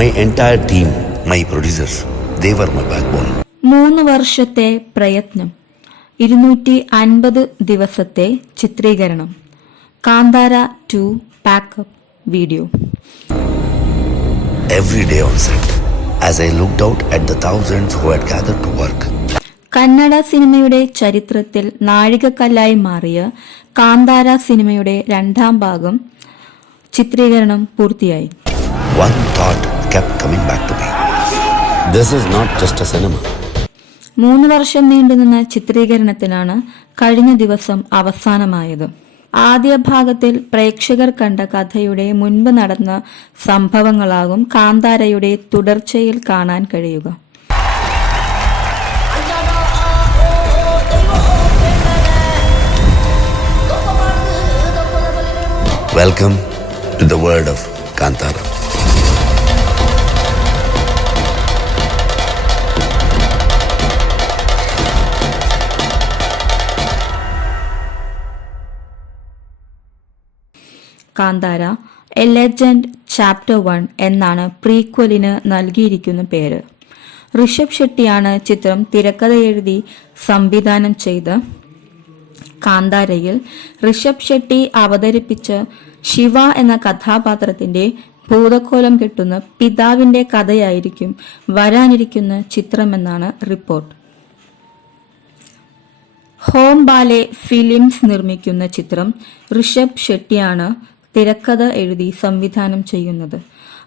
My entire team my producers they are my backbone മൂന്ന് വർഷത്തെ പ്രയത്നം ഇരുന്നൂറ്റി അൻപത് ദിവസത്തെ ചിത്രീകരണം. Kantara two packup video. Kannada സിനിമയുടെ ചരിത്രത്തിൽ നാഴികക്കല്ലായി മാറിയ കാന്താര സിനിമയുടെ രണ്ടാം ഭാഗം ചിത്രീകരണം പൂർത്തിയായി. One thought kept coming back to me. This is not just a cinema. മൂന്ന് വർഷം നീണ്ടുനിന്ന ചിത്രീകരണത്തിനാണ് കഴിഞ്ഞ ദിവസം അവസാനമായത് ആദ്യ ഭാഗത്തിൽ പ്രേക്ഷകർ കണ്ട കഥയുടെ മുൻപ് നടന്ന സംഭവങ്ങളാകും കാന്താരയുടെ തുടർച്ചയിൽ കാണാൻ കഴിയുക welcome to the world of Kantara. Kantara a legend chapter one എന്നാണ് പ്രീക്വലിന് നൽകിയിരിക്കുന്ന പേര്. ഋഷഭ് ഷെട്ടിയാണ് ചിത്രം തിരക്കഥ എഴുതി സംവിധാനം ചെയ്ത് കാന്താരയിൽ ഋഷഭ് ഷെട്ടി അവതരിപ്പിച്ച ശിവ എന്ന കഥാപാത്രത്തിന്റെ ഭൂതക്കോലം കെട്ടുന്ന പിതാവിന്റെ കഥയായിരിക്കും വരാനിരിക്കുന്ന ചിത്രമെന്നാണ് റിപ്പോർട്ട്. ഹോം ബാലെ ഫിലിംസ് നിർമ്മിക്കുന്ന ചിത്രം ഋഷഭ് ഷെട്ടിയാണ് തിരക്കഥ എഴുതി സംവിധാനം ചെയ്യുന്നത്.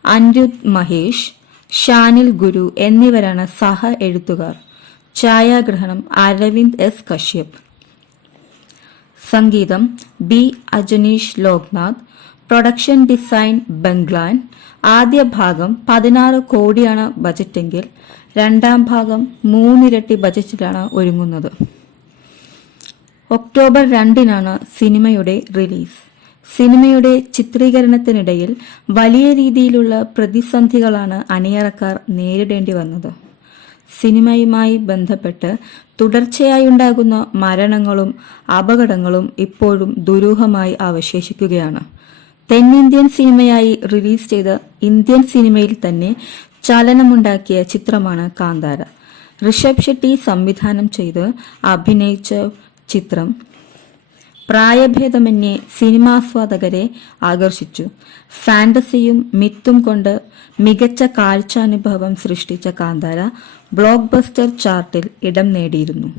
അനിരുദ്ധ് മഹേഷ് ഷാനിൽ ഗുരു എന്നിവരാണ് സഹ എഴുത്തുകാർ. ഛായാഗ്രഹണം അരവിന്ദ് എസ് കശ്യപ്. സംഗീതം B Ajaneesh Loknath. Production design Banglan. ആദ്യ ഭാഗം പതിനാറ് കോടിയാണ് ബജറ്റെങ്കിൽ രണ്ടാം ഭാഗം മൂന്നിരട്ടി ബജറ്റിലാണ് ഒരുങ്ങുന്നത്. ഒക്ടോബർ രണ്ടിനാണ് സിനിമയുടെ റിലീസ്. സിനിമയുടെ ചിത്രീകരണത്തിനിടയിൽ വലിയ രീതിയിലുള്ള പ്രതിസന്ധികളാണ് അണിയറക്കാർ നേരിടേണ്ടി വന്നത്. സിനിമയുമായി ബന്ധപ്പെട്ട് തുടർച്ചയായുണ്ടാകുന്ന മരണങ്ങളും അപകടങ്ങളും ഇപ്പോഴും ദുരൂഹമായി അവശേഷിക്കുകയാണ്. തെന്നിന്ത്യൻ സിനിമയായി റിലീസ് ചെയ്ത ഇന്ത്യൻ സിനിമയിൽ തന്നെ ചലനമുണ്ടാക്കിയ ചിത്രമാണ് കാന്താര. ഋഷഭ് ഷെട്ടി സംവിധാനം ചെയ്ത് അഭിനയിച്ച ചിത്രം പ്രായഭേദമന്യേ സിനിമാസ്വാദകരെ ആകർഷിച്ചു. ഫാന്റസിയും മിത്തും കൊണ്ട് മികച്ച കാഴ്ചാനുഭവം സൃഷ്ടിച്ച കാന്താര ബ്ലോക്ക് ബസ്റ്റർ ചാർട്ടിൽ ഇടം നേടിയിരുന്നു.